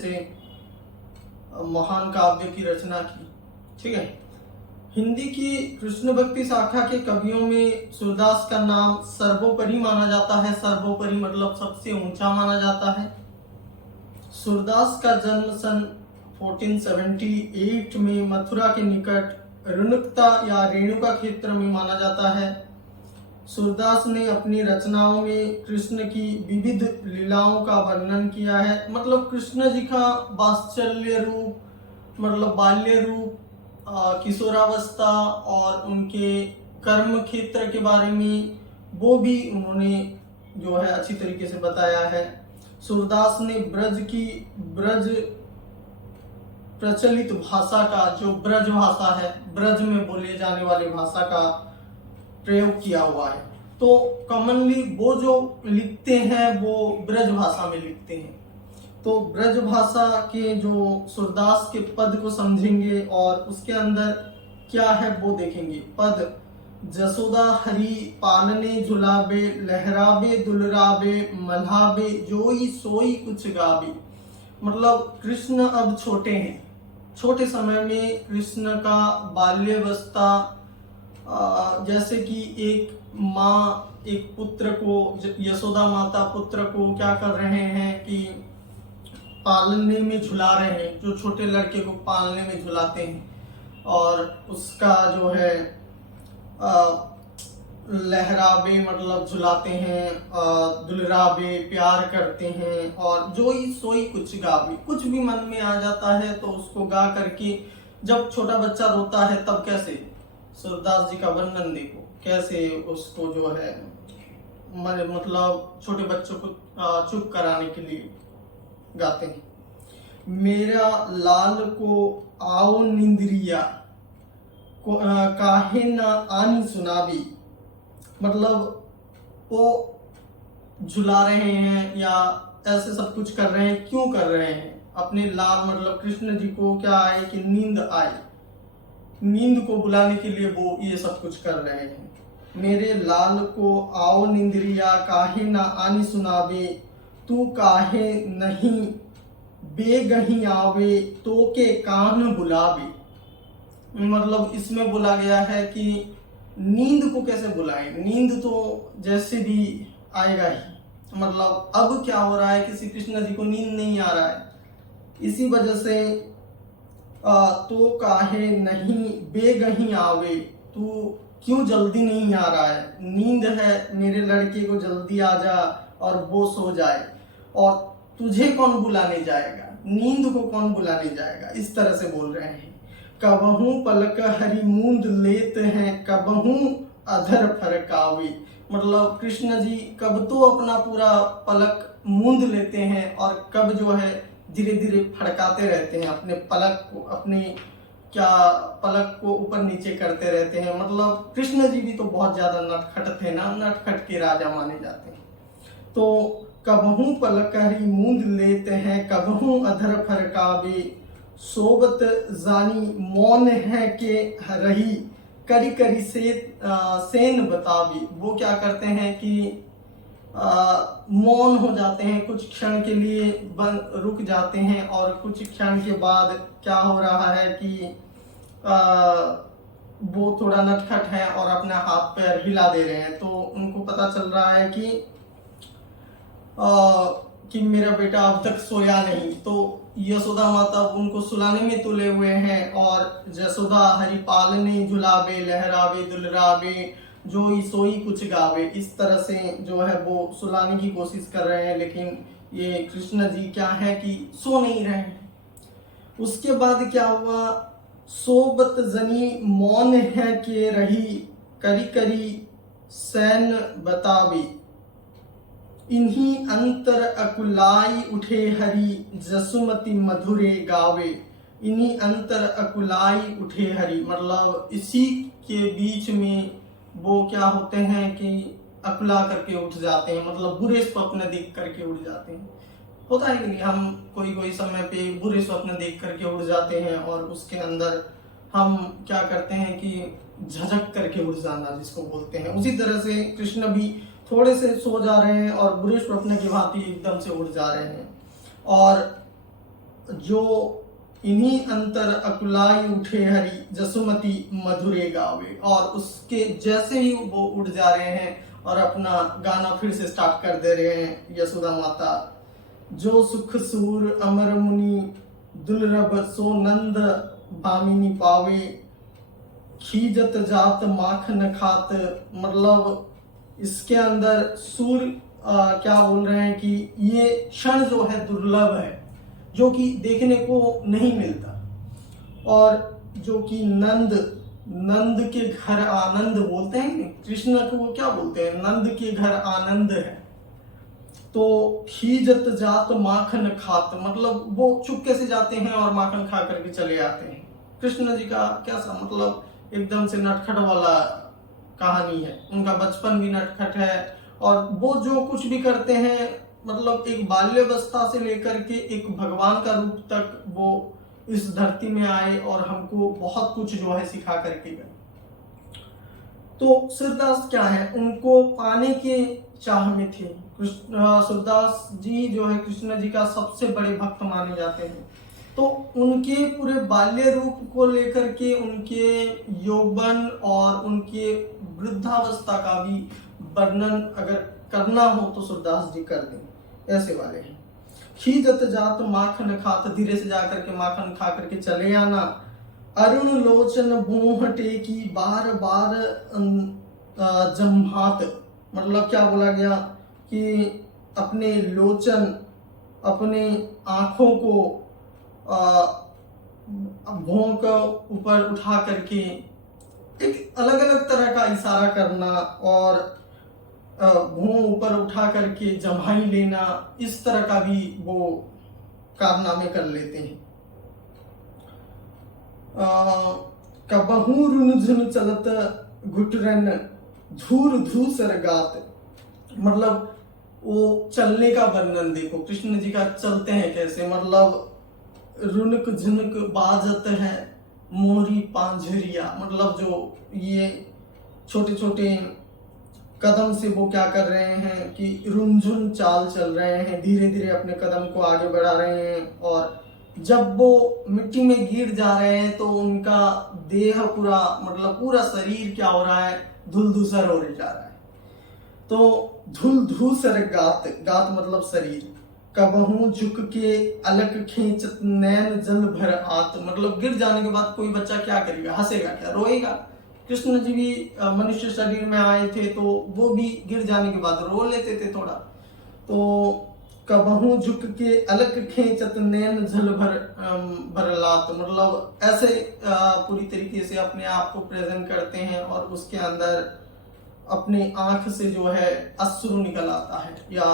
से महान काव्य की रचना की। ठीक है। हिंदी की कृष्ण भक्ति शाखा के कवियों में सूरदास का नाम सर्वोपरि माना जाता है। सर्वोपरि मतलब सबसे ऊंचा माना जाता है। सूरदास का जन्म सन 1478 में मथुरा के निकट रुणुकता या रेणुका क्षेत्र में माना जाता है। सूरदास ने अपनी रचनाओं में कृष्ण की विविध लीलाओं का वर्णन किया है। मतलब कृष्ण जी का वात्सल्य रूप, मतलब बाल्य रूप, किशोरावस्था और उनके कर्म क्षेत्र के बारे में वो भी उन्होंने जो है अच्छी तरीके से बताया है। सूरदास ने ब्रज प्रचलित भाषा का, जो ब्रज भाषा है, ब्रज में बोले जाने वाली भाषा का प्रयोग किया हुआ है। तो कॉमनली वो जो लिखते हैं वो ब्रज भाषा में लिखते हैं। तो ब्रज भाषा के जो सूरदास के पद को समझेंगे और उसके अंदर क्या है वो देखेंगे। पद: जसोदा हरि पालने झुलाबे, लहराबे दुलराबे, मल्हाबे जोई सोई कुछ गाबे। मतलब कृष्ण अब छोटे हैं। छोटे समय में कृष्ण का बाल्यावस्था, जैसे कि एक माँ एक पुत्र को, यशोदा माता पुत्र को क्या कर रहे हैं कि पालने में झुला रहे हैं, जो छोटे लड़के को पालने में झुलाते हैं और उसका जो है लहराबे मतलब झुलाते हैं, दुलराबे प्यार करते हैं, और जोई सोई कुछ गावे, कुछ भी मन में आ जाता है तो उसको गा करके, जब छोटा बच्चा रोता है तब कैसे, सूरदास जी का वर्णन देखो कैसे उसको जो है मतलब छोटे बच्चों को चुप कराने के लिए गाते हैं। मेरा लाल को आओ निंद्रिया को काहे न आनी सुनाबी। मतलब वो झुला रहे हैं या ऐसे सब कुछ कर रहे हैं, क्यों कर रहे हैं? अपने लाल मतलब कृष्ण जी को क्या आए कि नींद आए, नींद को बुलाने के लिए वो ये सब कुछ कर रहे हैं। मेरे लाल को आओ निंद्रिया काहे ना आनी सुनावे, तू काहे नहीं बेगही आवे, तो के कान बुलावे। मतलब इसमें बोला गया है कि नींद को कैसे बुलाएं, नींद तो जैसे भी आएगा ही। मतलब अब क्या हो रहा है कि श्री कृष्ण जी को नींद नहीं आ रहा है, इसी वजह से तो काहे नहीं बेगही आवे, तू क्यों जल्दी नहीं आ रहा है, नींद है, मेरे लड़के को जल्दी आ जा और वो सो जाए, और तुझे कौन बुलाने जाएगा, नींद को कौन बुलाने जाएगा, इस तरह से बोल रहे हैं। कबहू पलक हरि मूंद लेते हैं, कबहू अधर फरकावे। मतलब कृष्ण जी कब तो अपना पूरा पलक मूंद लेते हैं और कब जो है धीरे धीरे फड़काते रहते हैं अपने पलक को, अपने क्या पलक को ऊपर नीचे करते रहते हैं। मतलब कृष्ण जी भी तो बहुत ज्यादा नटखट थे ना, नटखट के राजा माने जाते हैं। तो कबहू पलक हरि मूंद लेते हैं, कबहू अधर फरकावे, सोबत जानी मौन है के रही, करी करी से सेन बतावी। वो क्या करते हैं कि मौन हो जाते हैं, कुछ क्षण के लिए रुक जाते हैं, और कुछ क्षण के बाद क्या हो रहा है कि वो थोड़ा नटखट है और अपना हाथ पैर हिला दे रहे हैं। तो उनको पता चल रहा है कि मेरा बेटा अब तक सोया नहीं। तो यशोदा माता उनको सुलाने में तुले हुए हैं, और जसोदा हरि पालने झुलावे, लहरावे दुलरावे, जो सोई कुछ गावे, इस तरह से जो है वो सुलाने की कोशिश कर रहे हैं, लेकिन ये कृष्ण जी क्या है कि सो नहीं रहे हैं। उसके बाद क्या हुआ, सोबत जनी मौन है के रही, करी करी सैन बतावे, इन्हीं अंतर अकुलाई उठे हरि, जसुमति मधुरे गावे। इन्हीं अंतर अकुलाई उठे हरि, मतलब इसी के बीच में वो क्या होते हैं कि अकुला करके उठ जाते हैं, मतलब बुरे स्वप्न देख करके उठ जाते हैं। होता है कि नहीं, हम कोई कोई समय पे बुरे स्वप्न देख करके उठ जाते हैं और उसके अंदर हम क्या करते हैं कि झझक करके उठ जाना जिसको बोलते हैं। उसी तरह से कृष्ण भी थोड़े से सो जा रहे हैं और बुरे स्वप्न की भांति एकदम से उठ जा रहे हैं। और जो इन्हीं अंतर अकुलाई उठे हरि जसुमती मधुरे गावे। और उसके जैसे ही वो उठ जा रहे हैं और अपना गाना फिर से स्टार्ट कर दे रहे हैं यशोदा माता। जो सुख सूर अमर मुनि दुर्लभ सो नंद भामिनी पावे, खीजत जात माखन खात। मतलब इसके अंदर सूर क्या बोल रहे हैं कि ये क्षण जो है दुर्लभ है, जो कि देखने को नहीं मिलता। और जो कि नंद, नंद के घर आनंद बोलते हैं, कृष्ण को वो क्या बोलते हैं, नंद के घर आनंद है। तो खीजत जात माखन खात, मतलब वो चुपके से जाते हैं और माखन खा करके चले आते हैं। कृष्ण जी का कैसा, मतलब एकदम से नटखट वाला कहानी है। उनका बचपन भी नटखट है और वो जो कुछ भी करते हैं, मतलब एक बाल्यावस्था से लेकर के एक भगवान का रूप तक वो इस धरती में आए और हमको बहुत कुछ जो है सिखा करके गए। तो सूरदास क्या है, उनको पाने के चाह में थे। सूरदास जी जो है कृष्ण जी का सबसे बड़े भक्त माने जाते हैं। तो उनके पूरे बाल्य रूप को लेकर के, उनके यौवन और उनके वृद्धावस्था का भी वर्णन अगर करना हो तो सूरदास जी कर दें, ऐसे वाले हैं। खीजत जात माखन खात, धीरे से जाकर के माखन खा करके चले आना। अरुण लोचन भूहटे की बार बार जम्हात, मतलब क्या बोला गया कि अपने लोचन, अपने आंखों को भौं का ऊपर उठा करके एक अलग अलग तरह का इशारा करना और भौं ऊपर उठा करके जम्हाई लेना, इस तरह का भी वो कारनामे कर लेते हैं। कबहू रुनझुन चलत घुटरन धूर धूसर गात, मतलब वो चलने का वर्णन देखो कृष्ण जी का, चलते हैं कैसे, मतलब रुनक झुनक बाजत है मोरी पांझरिया, मतलब जो ये छोटे छोटे कदम से वो क्या कर रहे हैं कि रुनझुन चाल चल रहे हैं, धीरे धीरे अपने कदम को आगे बढ़ा रहे हैं। और जब वो मिट्टी में गिर जा रहे हैं तो उनका देह पूरा, मतलब पूरा शरीर क्या हो रहा है, धुलधूसर हो जा रहा है। तो धुलधूसर गात, गात मतलब शरीर। कबहू झुक के अलग खींचत नैन जल भर आत, मतलब गिर जाने के बाद कोई बच्चा क्या करेगा, हंसेगा क्या, रोएगा। कृष्ण जी भी मनुष्य शरीर में आए थे तो वो भी गिर जाने के बाद रो लेते थे थोड़ा। तो कबहू झुक के अलग खींचत नैन झल भर लात, मतलब ऐसे पूरी तरीके से अपने आप को प्रेजेंट करते हैं और उसके अंदर अपनी आंख से जो है अश्रु निकल आता है या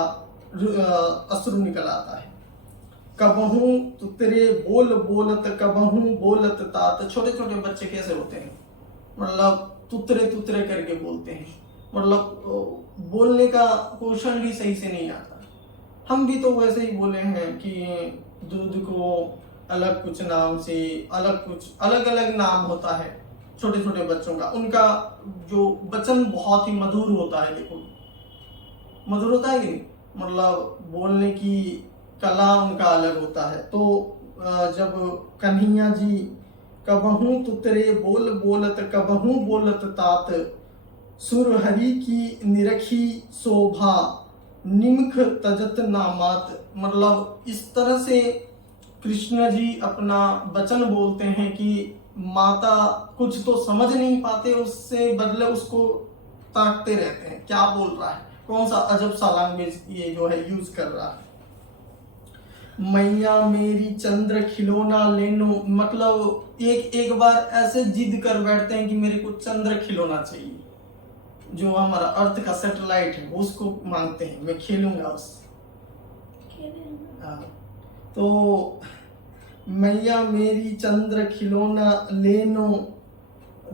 अश्रु निकल आता है। कबहू तुतरे बोल बोलत कबहू बोलत तात, छोटे छोटे बच्चे कैसे होते हैं, मतलब तुतरे तुतरे करके बोलते हैं, मतलब बोलने का कौशल भी सही से नहीं आता। हम भी तो वैसे ही बोले हैं कि दूध को अलग कुछ नाम से, अलग कुछ अलग अलग नाम होता है छोटे छोटे बच्चों का, उनका जो वचन बहुत ही मधुर होता है। देखो मधुर होता है कि नहीं, मतलब बोलने की कला उनका अलग होता है। तो जब कन्हैया जी कबहू तुतरे बोल बोलत कबहू बोलत तात, सुरहरि की निरखी शोभा निमख तजत नामात, मतलब इस तरह से कृष्ण जी अपना वचन बोलते हैं कि माता कुछ तो समझ नहीं पाते, उससे बदले उसको ताकते रहते हैं, क्या बोल रहा है, कौन सा अजब सा लैंग्वेज ये जो है यूज कर रहा है। मैया मेरी चंद्र खिलौना लेनो, मतलब एक बार ऐसे जिद कर बैठते हैं कि मेरे को चंद्र खिलौना चाहिए, जो हमारा अर्थ का सैटेलाइट है उसको मांगते हैं, मैं खेलूंगा उससे। तो मैया मेरी चंद्र खिलौना लेनो,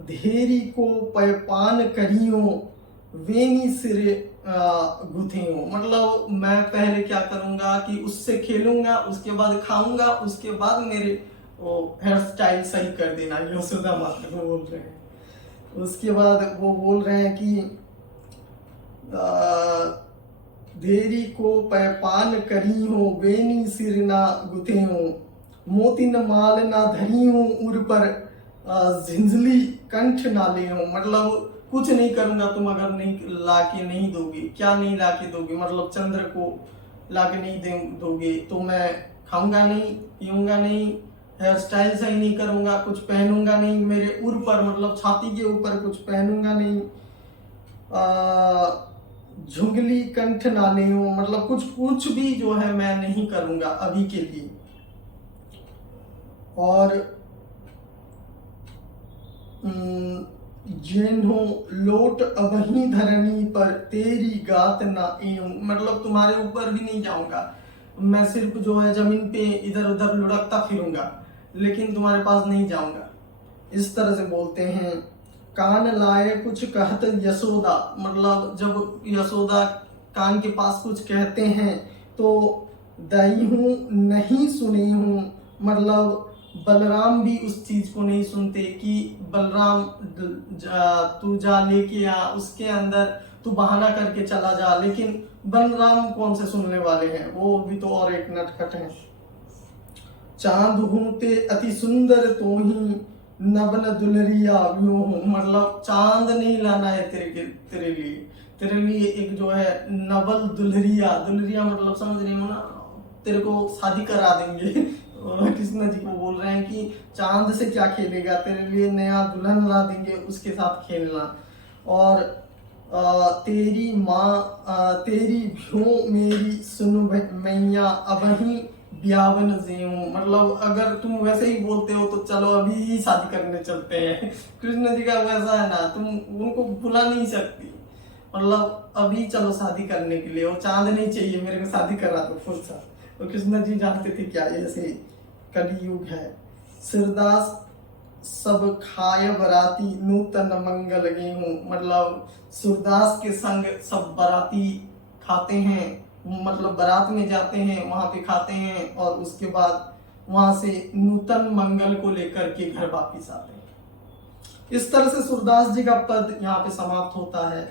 धेरी को पैपान करियो, वेनी सिर गुथियो, मतलब मैं पहले क्या करूंगा कि उससे खेलूंगा, उसके बाद खाऊंगा, उसके बाद मेरे वो हेयर स्टाइल सही कर देना, यशोदा माता को बोल रहे हैं। उसके बाद वो बोल रहे हैं कि धेरी को पैपान करी हो, वेनी सिर ना गुथे हो, मोती न माल ना धरी हूँ उर पर झिंझली कंठ ना ले हूँ। मतलब कुछ नहीं करूंगा तुम अगर नहीं लाके नहीं दोगे। क्या नहीं लाके दोगे? मतलब चंद्र को लाके नहीं दोगे तो मैं खाऊंगा नहीं, पीऊंगा नहीं, हेयर स्टाइल सही नहीं करूंगा, कुछ पहनूंगा नहीं, मेरे उर पर मतलब छाती के ऊपर कुछ पहनूंगा नहीं, झुंगली कंठ ना ले हूं। मतलब कुछ कुछ भी जो है मैं नहीं करूंगा अभी के लिए। और जेन्हो लोट अबही धरनी पर तेरी गात ना एऊं। मतलब तुम्हारे ऊपर भी नहीं जाऊंगा, मैं सिर्फ जो है जमीन पे इधर उधर लुढ़कता फिरूंगा, लेकिन तुम्हारे पास नहीं जाऊंगा। इस तरह से बोलते हैं। कान लाए कुछ कहत यशोदा। मतलब जब यशोदा कान के पास कुछ कहते हैं तो दई हूं नहीं सुनी हूं। मतलब बलराम भी उस चीज को नहीं सुनते कि बलराम तू जा लेके आ, उसके अंदर तू बहाना करके चला जा, लेकिन बलराम कौन से सुनने वाले हैं, वो भी तो और एक नटखट है। चांद हूं ते अति सुंदर तो ही नबन दुलरिया व्यूं हूं। मतलब चांद नहीं लाना है तेरे लिए एक जो है नबल दुल्हरिया। दुल्हरिया मतलब समझ रही हो ना, तेरे को शादी करा देंगे। कृष्ण जी को बोल रहे हैं कि चांद से क्या खेलेगा, तेरे लिए नया दुल्हन ला देंगे, उसके साथ खेलना। और तेरी माँ तेरी भ्यों मेरी सुन मैया अबही ब्यावन जेऊं। मतलब अगर तुम वैसे ही बोलते हो तो चलो अभी ही शादी करने चलते हैं। कृष्ण जी का वैसा है ना, तुम उनको बुला नहीं सकती। मतलब अभी चलो शादी करने के लिए, वो चांद नहीं चाहिए, मेरे को शादी करा दो फुर्सत। तो कृष्ण जी जानते थे क्या ऐसे कलयुग है। सिरदास सब खाय बराती नूतन मंगल गेहूं। मतलब सूरदास के संग सब बराती खाते हैं, मतलब बारात में जाते हैं, वहां पे खाते हैं और उसके बाद वहां से नूतन मंगल को लेकर के घर वापिस आते हैं। इस तरह से सूरदास जी का पद यहाँ पे समाप्त होता है।